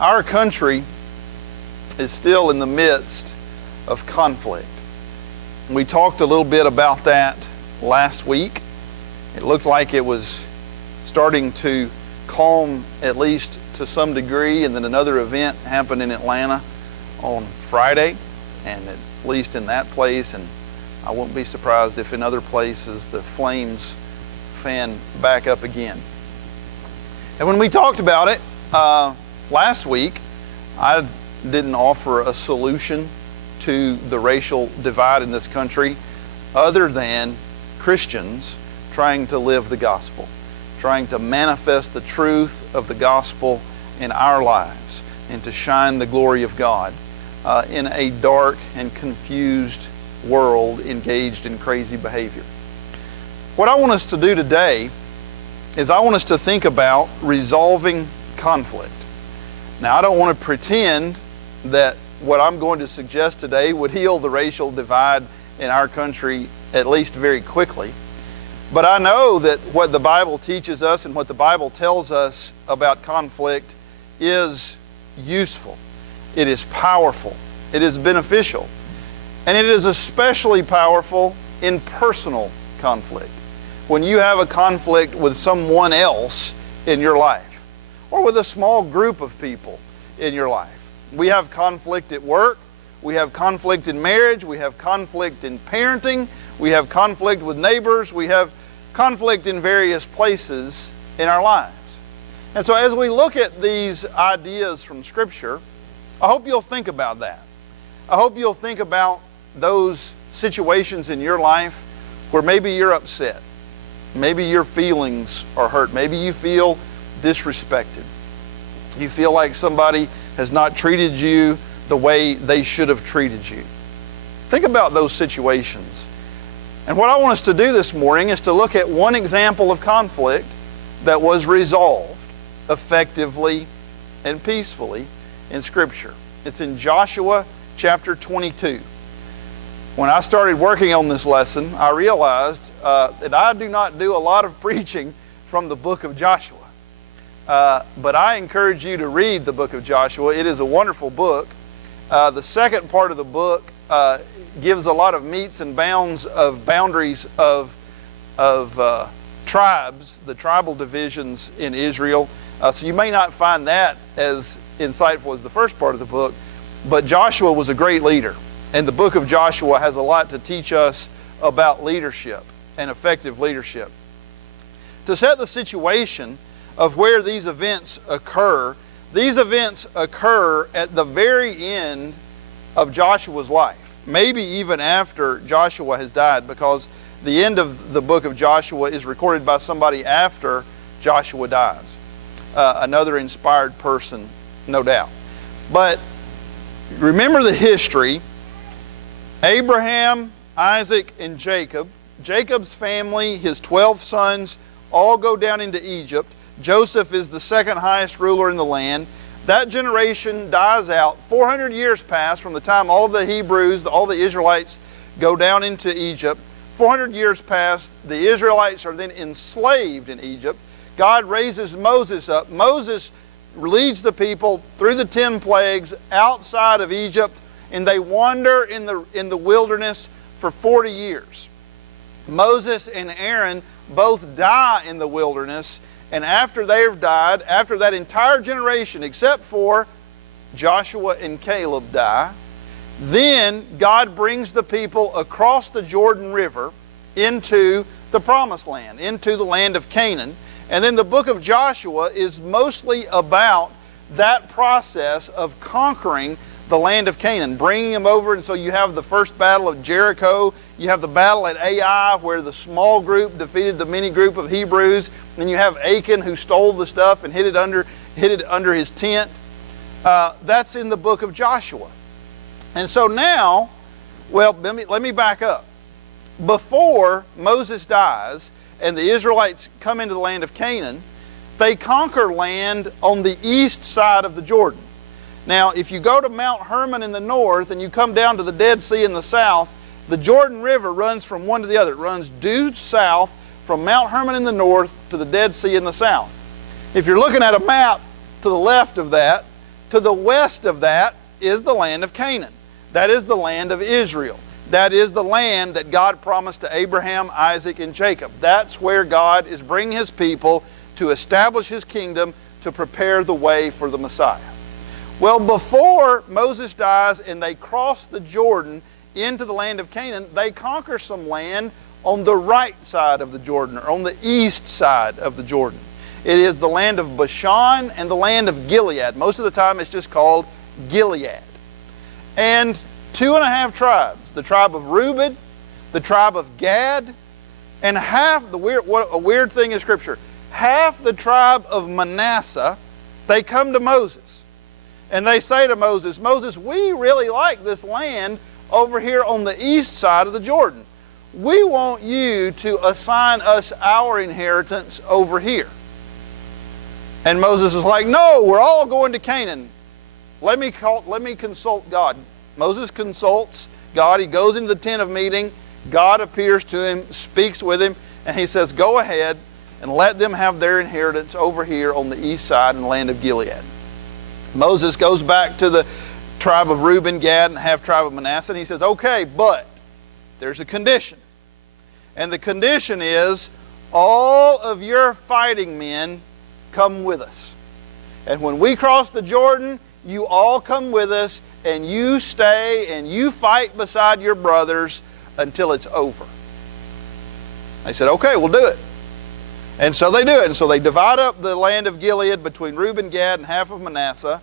Our country is still in the midst of conflict. We talked a little bit about that last week. It looked like it was starting to calm, at least to some degree, and then another event happened in Atlanta on Friday, and at least in that place, and I won't be surprised if in other places the flames fan back up again. And when we talked about it last week, I didn't offer a solution to the racial divide in this country other than Christians trying to live the gospel, trying to manifest the truth of the gospel in our lives and to shine the glory of God in a dark and confused world engaged in crazy behavior. What I want us to do today is I want us to think about resolving conflict. Now, I don't want to pretend that what I'm going to suggest today would heal the racial divide in our country, at least very quickly. But I know that what the Bible teaches us and what the Bible tells us about conflict is useful. It is powerful. It is beneficial. And it is especially powerful in personal conflict. When you have a conflict with someone else in your life, or with a small group of people in your life. We have conflict at work, we have conflict in marriage, we have conflict in parenting, we have conflict with neighbors, we have conflict in various places in our lives. And so as we look at these ideas from Scripture, I hope you'll think about that. I hope you'll think about those situations in your life where maybe you're upset, maybe your feelings are hurt, maybe you feel disrespected. You feel like somebody has not treated you the way they should have treated you. Think about those situations. And what I want us to do this morning is to look at one example of conflict that was resolved effectively and peacefully in Scripture. It's in Joshua chapter 22. When I started working on this lesson, I realized that I do not do a lot of preaching from the book of Joshua. But I encourage you to read the book of Joshua. It is a wonderful book. The second part of the book gives a lot of metes and boundaries of tribes, the tribal divisions in Israel. So you may not find that as insightful as the first part of the book, but Joshua was a great leader. And the book of Joshua has a lot to teach us about leadership and effective leadership. To set the situation of where these events occur at the very end of Joshua's life. Maybe even after Joshua has died, because the end of the book of Joshua is recorded by somebody after Joshua dies. Another inspired person, no doubt. But remember the history. Abraham, Isaac, and Jacob. Jacob's family, his 12 sons, all go down into Egypt. Joseph is the second highest ruler in the land. That generation dies out. 400 years pass from the time all the Hebrews, all the Israelites go down into Egypt. 400 years pass. The Israelites are then enslaved in Egypt. God raises Moses up. Moses leads the people through the 10 plagues outside of Egypt, and they wander in the wilderness for 40 years. Moses and Aaron both die in the wilderness, and after they've died, after that entire generation, except for Joshua and Caleb die, then God brings the people across the Jordan River into the Promised Land, into the land of Canaan. And then the book of Joshua is mostly about that process of conquering the land of Canaan, bringing them over. And so you have the first battle of Jericho, you have the battle at Ai where the small group defeated the many group of Hebrews, then you have Achan who stole the stuff and hid it under his tent. That's in the book of Joshua. And so now, well, let me back up. Before Moses dies and the Israelites come into the land of Canaan, they conquer land on the east side of the Jordan. Now, if you go to Mount Hermon in the north and you come down to the Dead Sea in the south, the Jordan River runs from one to the other. It runs due south from Mount Hermon in the north to the Dead Sea in the south. If you're looking at a map to the left of that, To the west of that is the land of Canaan. That is the land of Israel. That is the land that God promised to Abraham, Isaac, and Jacob. That's where God is bringing His people to establish His kingdom, to prepare the way for the Messiah. Well, before Moses dies and they cross the Jordan into the land of Canaan, they conquer some land on the right side of the Jordan, or on the east side of the Jordan. It is the land of Bashan and the land of Gilead. Most of the time it's just called Gilead. And 2.5 tribes, the tribe of Reuben, the tribe of Gad, and a weird thing in Scripture, half the tribe of Manasseh, they come to Moses. And they say to Moses, Moses, we really like this land over here on the east side of the Jordan. We want you to assign us our inheritance over here. And Moses is like, no, we're all going to Canaan. Let me consult God. Moses consults God. He goes into the tent of meeting. God appears to him, speaks with him, and he says, go ahead and let them have their inheritance over here on the east side in the land of Gilead. Moses goes back to the tribe of Reuben, Gad, and half tribe of Manasseh, and he says, okay, but there's a condition. And the condition is, all of your fighting men come with us. And when we cross the Jordan, you all come with us, and you stay and you fight beside your brothers until it's over. They said, okay, we'll do it. And so they do it. And so they divide up the land of Gilead between Reuben, Gad, and half of Manasseh.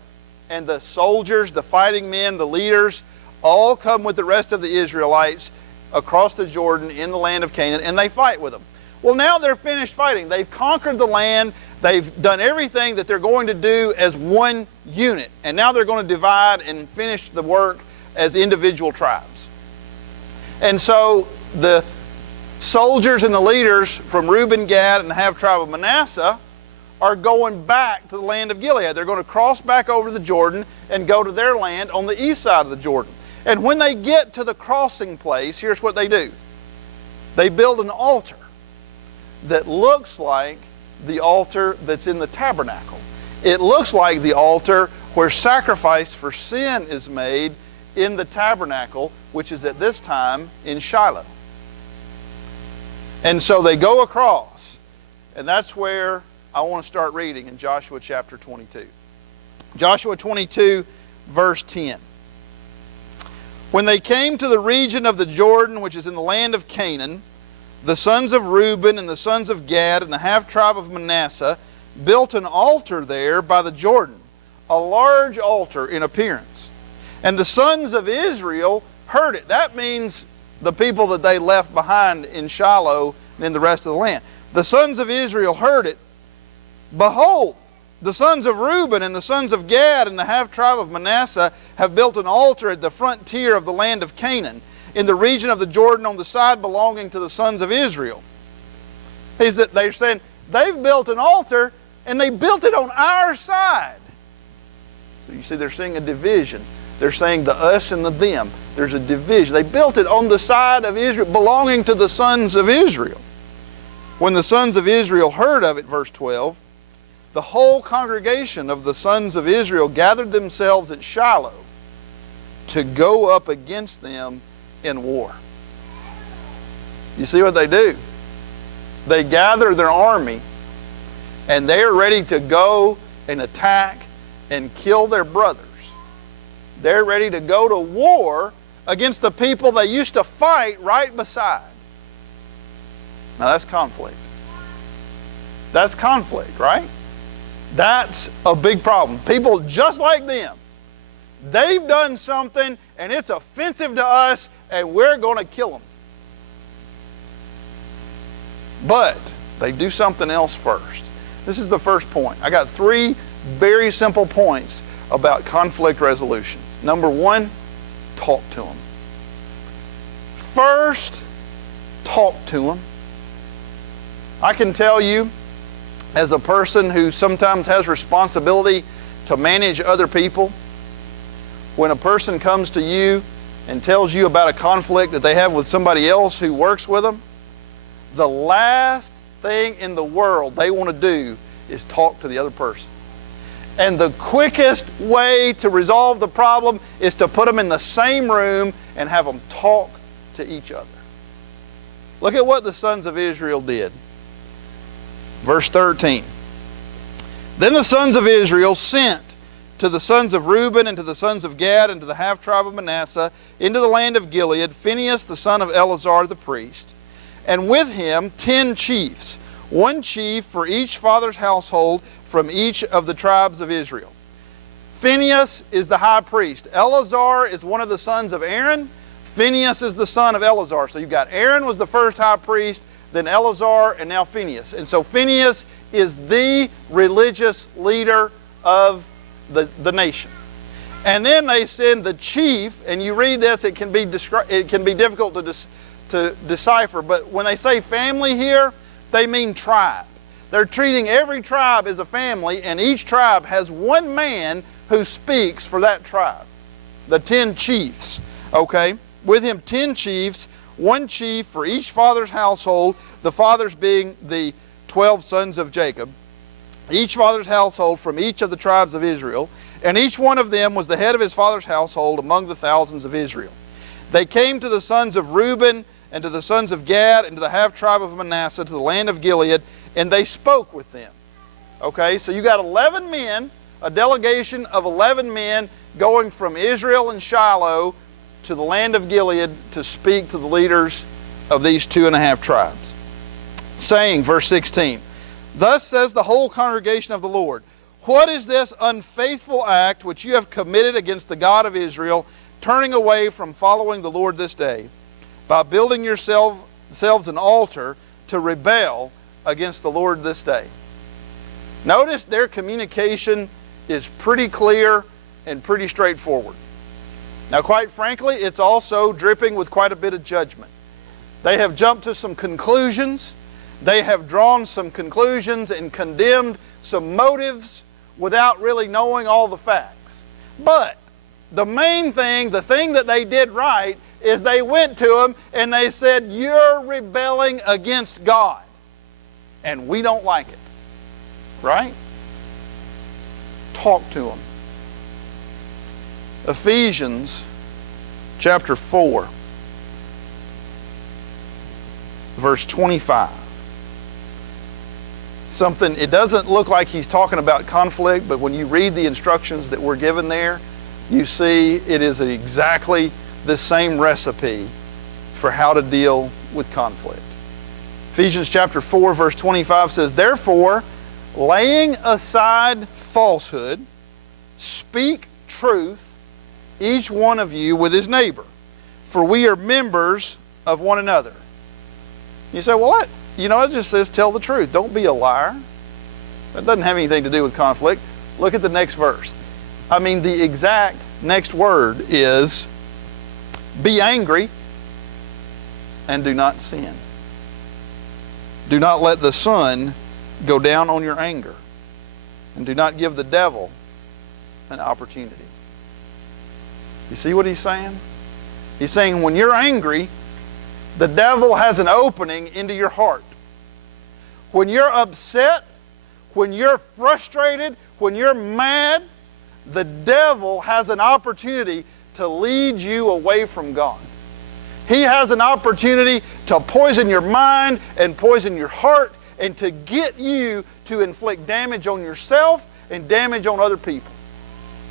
And the soldiers, the fighting men, the leaders, all come with the rest of the Israelites across the Jordan in the land of Canaan, and they fight with them. Well, now they're finished fighting. They've conquered the land. They've done everything that they're going to do as one unit. And now they're going to divide and finish the work as individual tribes. And so the soldiers and the leaders from Reuben, Gad, and the half tribe of Manasseh are going back to the land of Gilead. They're going to cross back over the Jordan and go to their land on the east side of the Jordan. And when they get to the crossing place, here's what they do. They build an altar that looks like the altar that's in the tabernacle. It looks like the altar where sacrifice for sin is made in the tabernacle, which is at this time in Shiloh. And so they go across, and that's where I want to start reading in Joshua chapter 22. Joshua 22, verse 10. When they came to the region of the Jordan, which is in the land of Canaan, the sons of Reuben and the sons of Gad and the half tribe of Manasseh built an altar there by the Jordan, a large altar in appearance. And the sons of Israel heard it. That means the people that they left behind in Shiloh and in the rest of the land. The sons of Israel heard it. Behold, the sons of Reuben and the sons of Gad and the half tribe of Manasseh have built an altar at the frontier of the land of Canaan, in the region of the Jordan on the side belonging to the sons of Israel. They're saying, they've built an altar, and they built it on our side. So you see, they're seeing a division. They're saying the us and the them. There's a division. They built it on the side of Israel, belonging to the sons of Israel. When the sons of Israel heard of it, verse 12, the whole congregation of the sons of Israel gathered themselves at Shiloh to go up against them in war. You see what they do? They gather their army, and they are ready to go and attack and kill their brothers. They're ready to go to war against the people they used to fight right beside. Now that's conflict. That's conflict, right? That's a big problem. People just like them, they've done something and it's offensive to us, and we're going to kill them. But they do something else first. This is the first point. I got 3 very simple points about conflict resolution. Number 1, talk to them. First, talk to them. I can tell you, as a person who sometimes has responsibility to manage other people, when a person comes to you and tells you about a conflict that they have with somebody else who works with them, the last thing in the world they want to do is talk to the other person. And the quickest way to resolve the problem is to put them in the same room and have them talk to each other. Look at what the sons of Israel did. Verse 13. Then the sons of Israel sent to the sons of Reuben and to the sons of Gad and to the half-tribe of Manasseh into the land of Gilead, Phinehas the son of Eleazar the priest, and with him 10 chiefs, one chief for each father's household from each of the tribes of Israel. Phinehas is the high priest. Eleazar is one of the sons of Aaron. Phinehas is the son of Eleazar. So you've got Aaron was the first high priest, then Eleazar, and now Phinehas. And so Phinehas is the religious leader of the nation. And then they send the chief, and you read this, it can be difficult to decipher, but when they say family here, they mean tribe. They're treating every tribe as a family, and each tribe has one man who speaks for that tribe. The 10 chiefs, okay? With him 10 chiefs, one chief for each father's household, the fathers being the 12 sons of Jacob, each father's household from each of the tribes of Israel, and each one of them was the head of his father's household among the thousands of Israel. They came to the sons of Reuben and to the sons of Gad and to the half-tribe of Manasseh, to the land of Gilead, and they spoke with them. Okay, so you got 11 men, a delegation of 11 men going from Israel and Shiloh to the land of Gilead to speak to the leaders of these 2.5 tribes. Saying, verse 16, "Thus says the whole congregation of the Lord, what is this unfaithful act which you have committed against the God of Israel, turning away from following the Lord this day, by building yourselves an altar to rebel against the Lord this day?" Notice their communication is pretty clear and pretty straightforward. Now, quite frankly, it's also dripping with quite a bit of judgment. They have jumped to some conclusions. They have drawn some conclusions and condemned some motives without really knowing all the facts. But the main thing, the thing that they did right, is they went to him and they said, "You're rebelling against God, and we don't like it." Right? Talk to them. Ephesians chapter 4, verse 25. It doesn't look like he's talking about conflict, but when you read the instructions that were given there, you see it is exactly the same recipe for how to deal with conflict. Ephesians chapter 4, verse 25 says, "Therefore, laying aside falsehood, speak truth, each one of you with his neighbor, for we are members of one another." You say, "Well, what? It just says tell the truth. Don't be a liar." That doesn't have anything to do with conflict. Look at the next verse. The exact next word is, "Be angry and do not sin. Do not let the sun go down on your anger, and do not give the devil an opportunity." You see what he's saying? He's saying when you're angry, the devil has an opening into your heart. When you're upset, when you're frustrated, when you're mad, the devil has an opportunity to lead you away from God. He has an opportunity to poison your mind and poison your heart and to get you to inflict damage on yourself and damage on other people.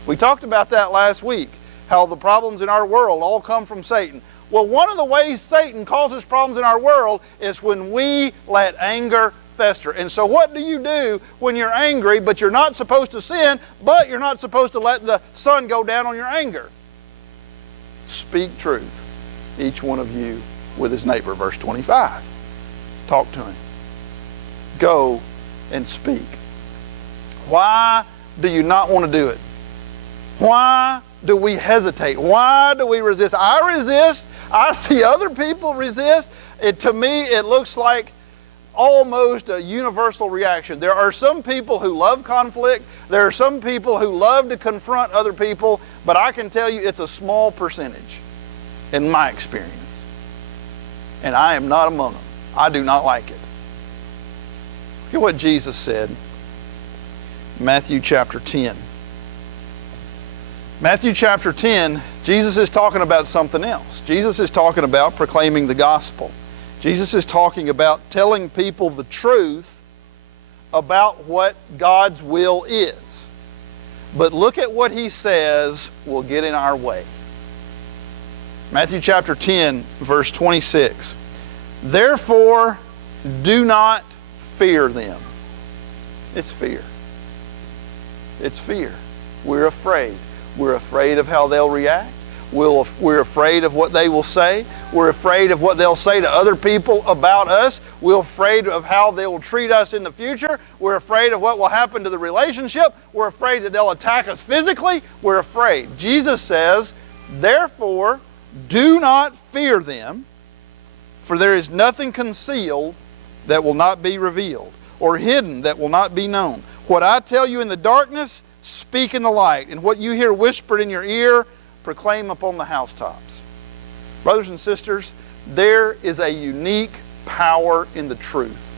We talked about that last week, how the problems in our world all come from Satan. Well, one of the ways Satan causes problems in our world is when we let anger fester. And so what do you do when you're angry, but you're not supposed to sin, but you're not supposed to let the sun go down on your anger? Speak truth, each one of you with his neighbor. Verse 25. Talk to him. Go and speak. Why do you not want to do it? Why do we hesitate? Why do we resist? I resist. I see other people resist. To me, it looks like almost a universal reaction. There are some people who love conflict. There are some people who love to confront other people, but I can tell you it's a small percentage in my experience. And I am not among them. I do not like it. Look at what Jesus said Matthew chapter 10. Matthew chapter 10, Jesus is talking about something else. Jesus is talking about proclaiming the gospel. Jesus is talking about telling people the truth about what God's will is. But look at what he says will get in our way. Matthew chapter 10, verse 26. Therefore, do not fear them. It's fear. It's fear. We're afraid. We're afraid of how they'll react. We're afraid of what they will say. We're afraid of what they'll say to other people about us. We're afraid of how they will treat us in the future. We're afraid of what will happen to the relationship. We're afraid that they'll attack us physically. We're afraid. Jesus says, therefore, do not fear them, for there is nothing concealed that will not be revealed, or hidden that will not be known. What I tell you in the darkness, speak in the light, and what you hear whispered in your ear, proclaim upon the housetops. Brothers and sisters, there is a unique power in the truth.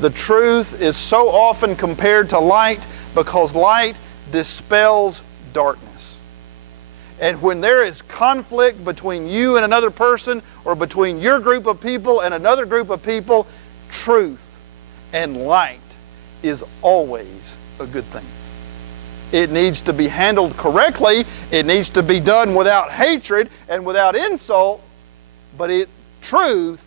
The truth is so often compared to light because light dispels darkness. And when there is conflict between you and another person, or between your group of people and another group of people, truth and light is always a good thing. It needs to be handled correctly. It needs to be done without hatred and without insult. But truth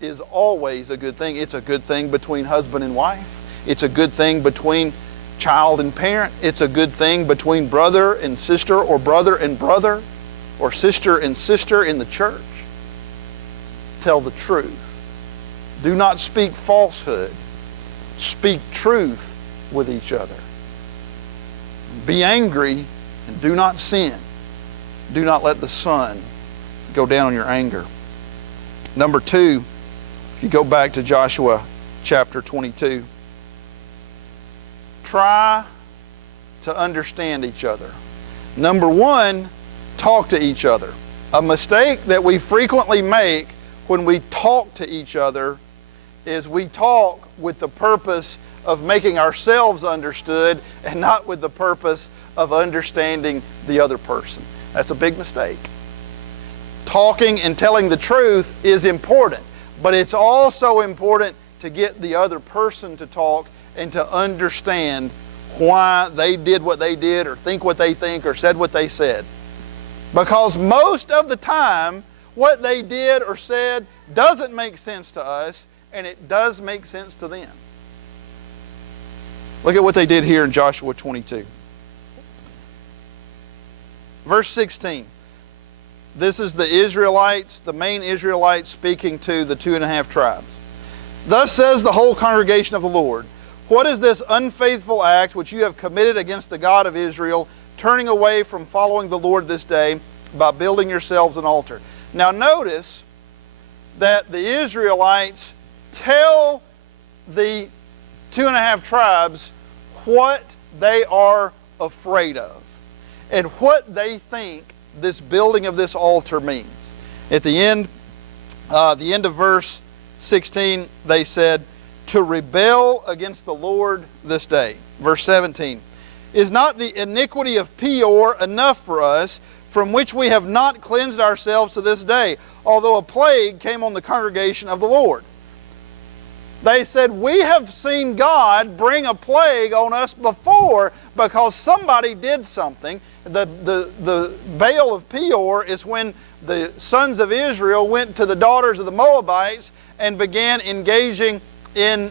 is always a good thing. It's a good thing between husband and wife. It's a good thing between child and parent. It's a good thing between brother and sister, or brother and brother, or sister and sister in the church. Tell the truth. Do not speak falsehood. Speak truth with each other. Be angry and do not sin. Do not let the sun go down on your anger. Number 2, if you go back to Joshua chapter 22, try to understand each other. Number 1, talk to each other. A mistake that we frequently make when we talk to each other is we talk with the purpose of making ourselves understood and not with the purpose of understanding the other person. That's a big mistake. Talking and telling the truth is important, but it's also important to get the other person to talk and to understand why they did what they did, or think what they think, or said what they said. Because most of the time, what they did or said doesn't make sense to us, and it does make sense to them. Look at what they did here in Joshua 22. Verse 16. This is the Israelites, the main Israelites, speaking to the 2.5 tribes. Thus says the whole congregation of the Lord, what is this unfaithful act which you have committed against the God of Israel, turning away from following the Lord this day by building yourselves an altar? Now notice that the Israelites tell the 2.5 tribes what they are afraid of and what they think this building of this altar means. At the end of verse 16, they said, to rebel against the Lord this day. Verse 17, is not the iniquity of Peor enough for us, from which we have not cleansed ourselves to this day, although a plague came on the congregation of the Lord? They said, we have seen God bring a plague on us before because somebody did something. The Baal of Peor is when the sons of Israel went to the daughters of the Moabites and began engaging in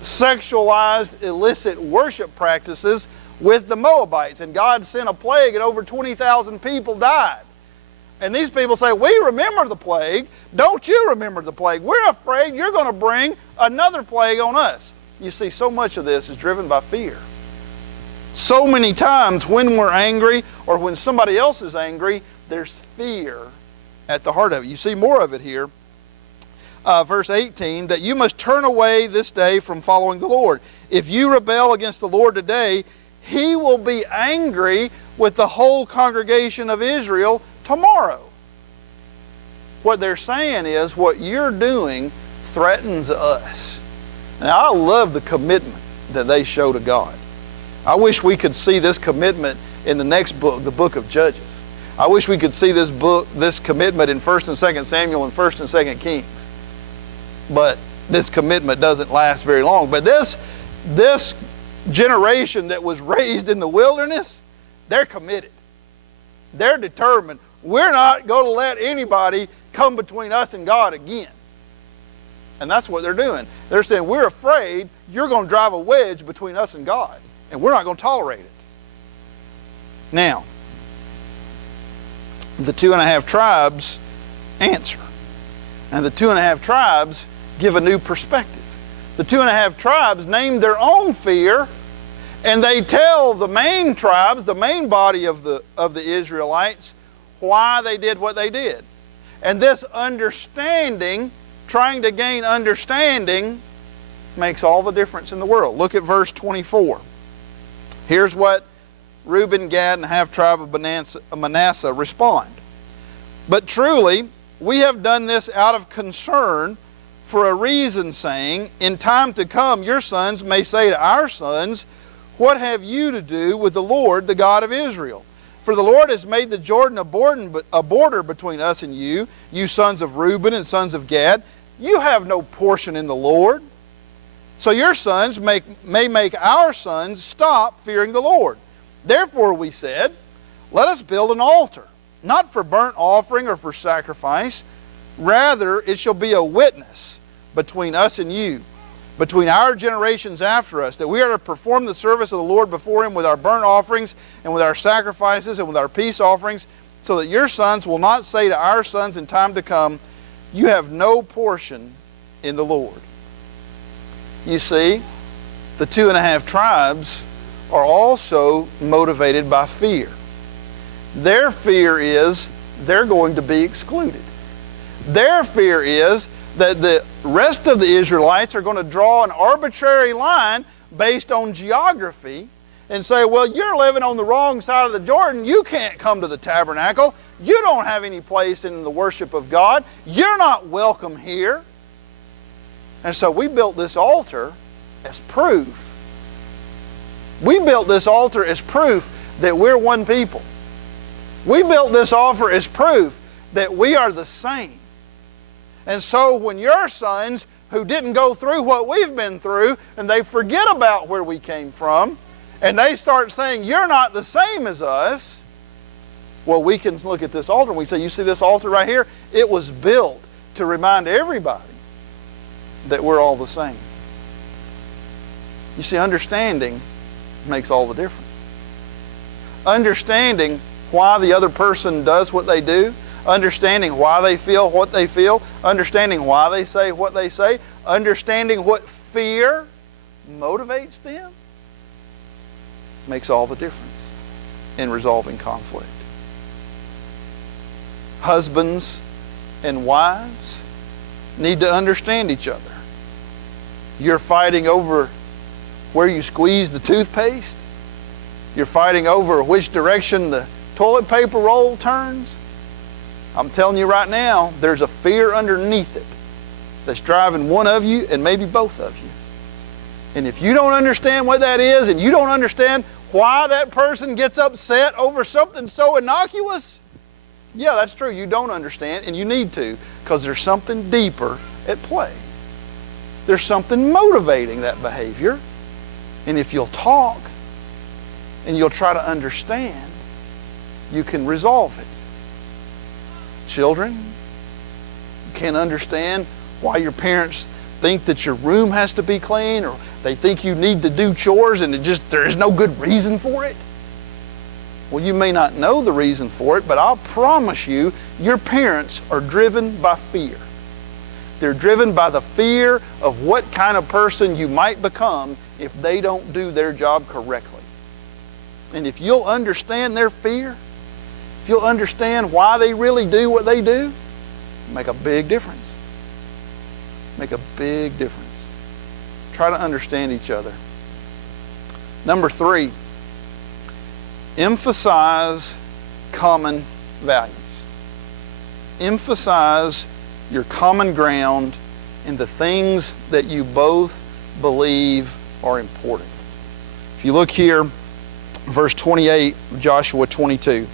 sexualized, illicit worship practices with the Moabites. And God sent a plague and over 20,000 people died. And these people say, we remember the plague. Don't you remember the plague? We're afraid you're going to bring another plague on us. You see, so much of this is driven by fear. So many times when we're angry or when somebody else is angry, there's fear at the heart of it. You see more of it here. Verse 18, that you must turn away this day from following the Lord. If you rebel against the Lord today, He will be angry with the whole congregation of Israel tomorrow. What they're saying is, what you're doing threatens us. Now, I love the commitment that they show to God. I wish we could see this commitment in the next book, the book of Judges. I wish we could see this commitment in 1st and 2nd Samuel and 1st and 2nd Kings. But this commitment doesn't last very long. But this generation that was raised in the wilderness, they're committed. They're determined. We're not going to let anybody come between us and God again. And that's what they're doing. They're saying, we're afraid you're going to drive a wedge between us and God. And we're not going to tolerate it. Now, the 2.5 tribes answer. And the 2.5 tribes give a new perspective. The 2.5 tribes name their own fear, and they tell the main tribes, the main body of the Israelites, why they did what they did. And this understanding, trying to gain understanding, makes all the difference in the world. Look at verse 24. Here's what Reuben, Gad, and the half-tribe of Manasseh respond. But truly, we have done this out of concern for a reason, saying, in time to come your sons may say to our sons, what have you to do with the Lord, the God of Israel? For the Lord has made the Jordan a border between us and you sons of Reuben and sons of Gad. You have no portion in the Lord. So your sons may make our sons stop fearing the Lord. Therefore we said, let us build an altar, not for burnt offering or for sacrifice. Rather, it shall be a witness between us and you, between our generations after us, that we are to perform the service of the Lord before Him with our burnt offerings and with our sacrifices and with our peace offerings, so that your sons will not say to our sons in time to come, you have no portion in the Lord. You see, the 2.5 tribes are also motivated by fear. Their fear is they're going to be excluded. Their fear is that the rest of the Israelites are going to draw an arbitrary line based on geography and say, well, you're living on the wrong side of the Jordan. You can't come to the tabernacle. You don't have any place in the worship of God. You're not welcome here. And so we built this altar as proof. We built this altar as proof that we're one people. We built this altar as proof that we are the same. And so when your sons who didn't go through what we've been through, and they forget about where we came from, and they start saying, you're not the same as us, well, we can look at this altar and we say, you see this altar right here? It was built to remind everybody that we're all the same. You see, understanding makes all the difference. Understanding why the other person does what they do, understanding why they feel what they feel, understanding why they say what they say, understanding what fear motivates them, makes all the difference in resolving conflict. Husbands and wives need to understand each other. You're fighting over where you squeeze the toothpaste. You're fighting over which direction the toilet paper roll turns. I'm telling you right now, there's a fear underneath it that's driving one of you and maybe both of you. And if you don't understand what that is, and you don't understand why that person gets upset over something so innocuous, yeah, that's true. You don't understand, and you need to, because there's something deeper at play. There's something motivating that behavior. And if you'll talk and you'll try to understand, you can resolve it. Children, you can't understand why your parents think that your room has to be clean, or they think you need to do chores and there is no good reason for it. Well, you may not know the reason for it, but I'll promise you, your parents are driven by fear. They're driven by the fear of what kind of person you might become if they don't do their job correctly. And if you'll understand their fear, if you'll understand why they really do what they do, make a big difference. Make a big difference. Try to understand each other. Number 3, emphasize common values. Emphasize your common ground in the things that you both believe are important. If you look here, verse 28 of Joshua 22,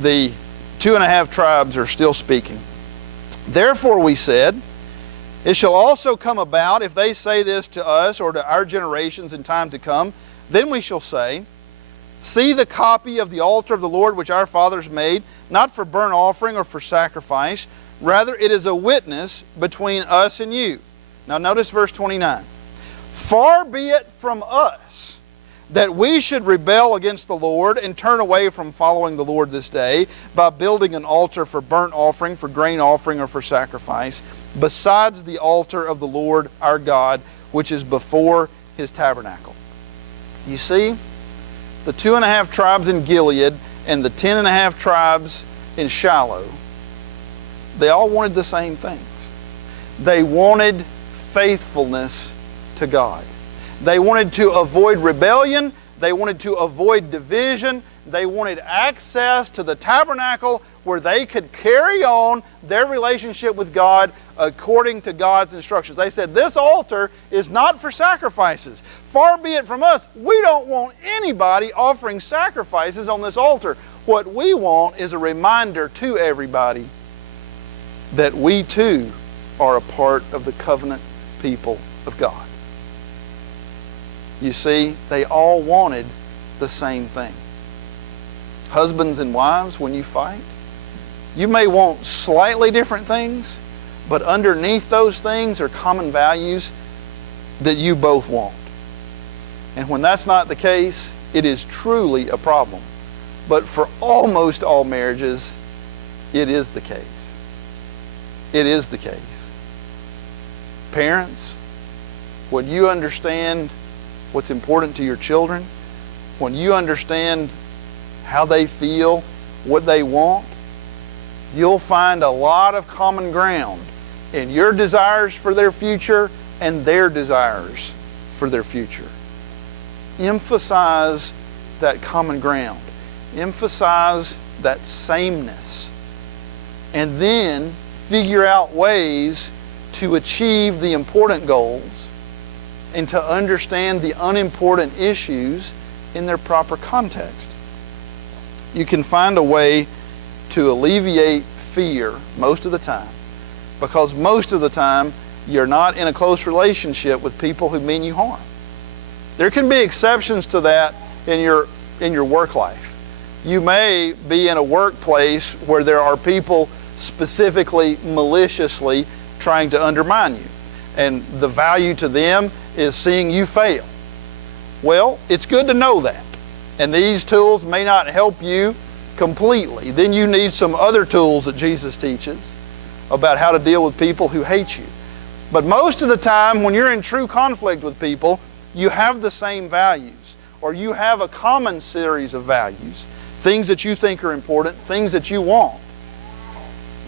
the 2.5 tribes are still speaking. Therefore we said, it shall also come about, if they say this to us or to our generations in time to come, then we shall say, see the copy of the altar of the Lord which our fathers made, not for burnt offering or for sacrifice, rather it is a witness between us and you. Now notice verse 29. Far be it from us that we should rebel against the Lord and turn away from following the Lord this day by building an altar for burnt offering, for grain offering, or for sacrifice, besides the altar of the Lord our God, which is before His tabernacle. You see, the 2.5 tribes in Gilead and the 10.5 tribes in Shiloh, they all wanted the same things. They wanted faithfulness to God. They wanted to avoid rebellion. They wanted to avoid division. They wanted access to the tabernacle where they could carry on their relationship with God according to God's instructions. They said, this altar is not for sacrifices. Far be it from us. We don't want anybody offering sacrifices on this altar. What we want is a reminder to everybody that we too are a part of the covenant people of God. You see, they all wanted the same thing. Husbands and wives, when you fight, you may want slightly different things, but underneath those things are common values that you both want. And when that's not the case, it is truly a problem. But for almost all marriages, it is the case. It is the case. Parents, when you understand what's important to your children, when you understand how they feel, what they want, you'll find a lot of common ground in your desires for their future and their desires for their future. Emphasize that common ground. Emphasize that sameness. And then figure out ways to achieve the important goals and to understand the unimportant issues in their proper context. You can find a way to alleviate fear most of the time, because most of the time you're not in a close relationship with people who mean you harm. There can be exceptions to that in your work life. You may be in a workplace where there are people specifically maliciously trying to undermine you, and the value to them is seeing you fail. Well, it's good to know that. And these tools may not help you completely. Then you need some other tools that Jesus teaches about how to deal with people who hate you. But most of the time, when you're in true conflict with people, you have the same values, or you have a common series of values, things that you think are important, things that you want.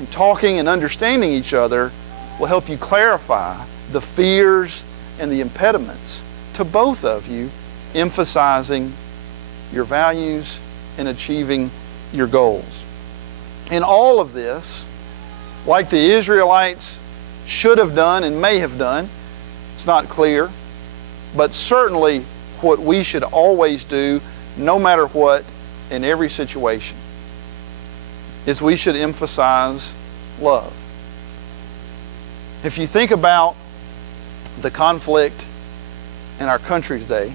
And talking and understanding each other will help you clarify the fears and the impediments to both of you, emphasizing your values and achieving your goals. In all of this, like the Israelites should have done and may have done, it's not clear, but certainly what we should always do, no matter what, in every situation, is we should emphasize love. If you think about the conflict in our country today,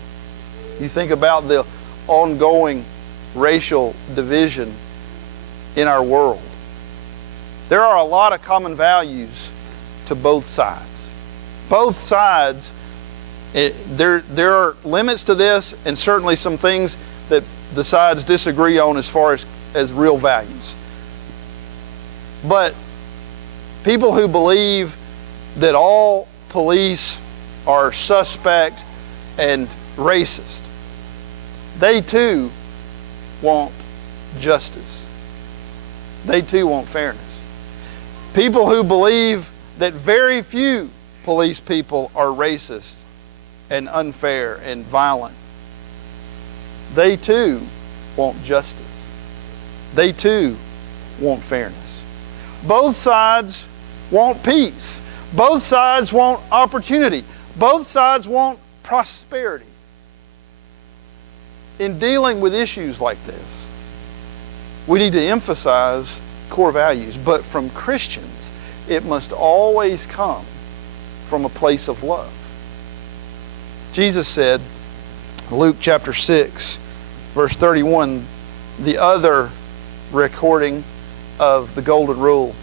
you think about the ongoing racial division in our world, there are a lot of common values to both sides. Both sides, there are limits to this, and certainly some things that the sides disagree on as far as real values. But people who believe that all police are suspect and racist, they too want justice. They too want fairness. People who believe that very few police people are racist and unfair and violent, they too want justice. They too want fairness. Both sides want peace. Both sides want opportunity. Both sides want prosperity. in dealing with issues like this, we need to emphasize core values. But from Christians, it must always come from a place of love. Jesus said, Luke chapter 6, verse 31, the other recording of the Golden Rule,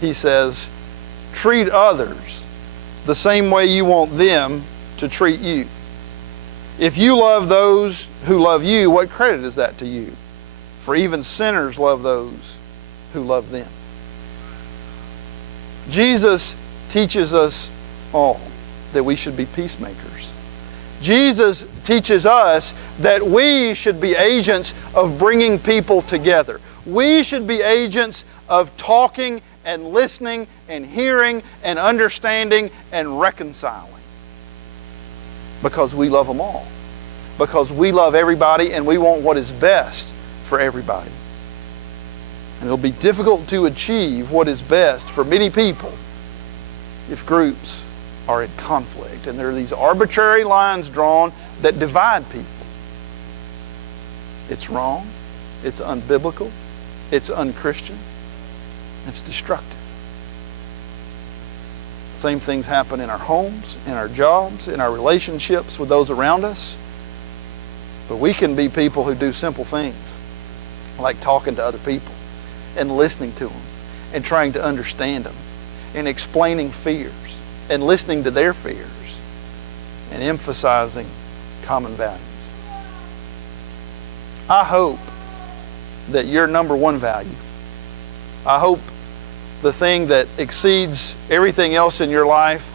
he says, treat others the same way you want them to treat you. If you love those who love you, what credit is that to you? For even sinners love those who love them. Jesus teaches us all that we should be peacemakers. Jesus teaches us that we should be agents of bringing people together. We should be agents of talking and listening and hearing and understanding and reconciling. Because we love them all. Because we love everybody and we want what is best for everybody. And it'll be difficult to achieve what is best for many people if groups are in conflict and there are these arbitrary lines drawn that divide people. It's wrong, it's unbiblical, it's unchristian, it's destructive. Same things happen in our homes, in our jobs, in our relationships with those around us. But we can be people who do simple things like talking to other people and listening to them and trying to understand them and explaining fears and listening to their fears and emphasizing common values. I hope that your number one value, I hope the thing that exceeds everything else in your life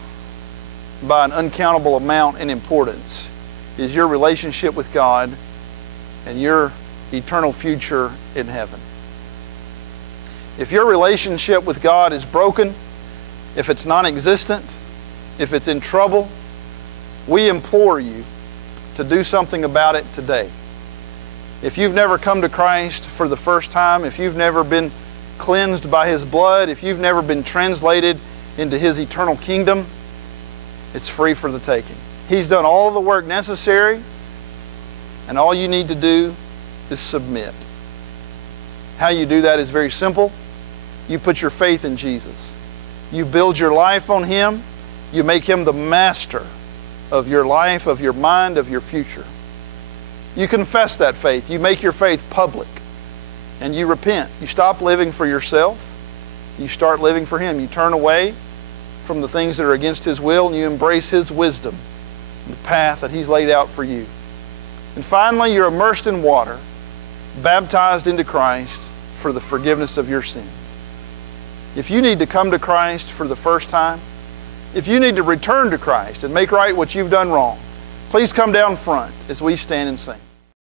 by an uncountable amount in importance is your relationship with God and your eternal future in heaven. If your relationship with God is broken, if it's non-existent, if it's in trouble, we implore you to do something about it today. If you've never come to Christ for the first time, if you've never been cleansed by His blood, if you've never been translated into His eternal kingdom, it's free for the taking. He's done all the work necessary, and all you need to do is submit. How you do that is very simple. You put your faith in Jesus. You build your life on Him. You make Him the master of your life, of your mind, of your future. You confess that faith. You make your faith public. And you repent. You stop living for yourself. You start living for Him. You turn away from the things that are against His will and you embrace His wisdom, the path that He's laid out for you. And finally, you're immersed in water, baptized into Christ for the forgiveness of your sins. If you need to come to Christ for the first time, if you need to return to Christ and make right what you've done wrong, please come down front as we stand and sing.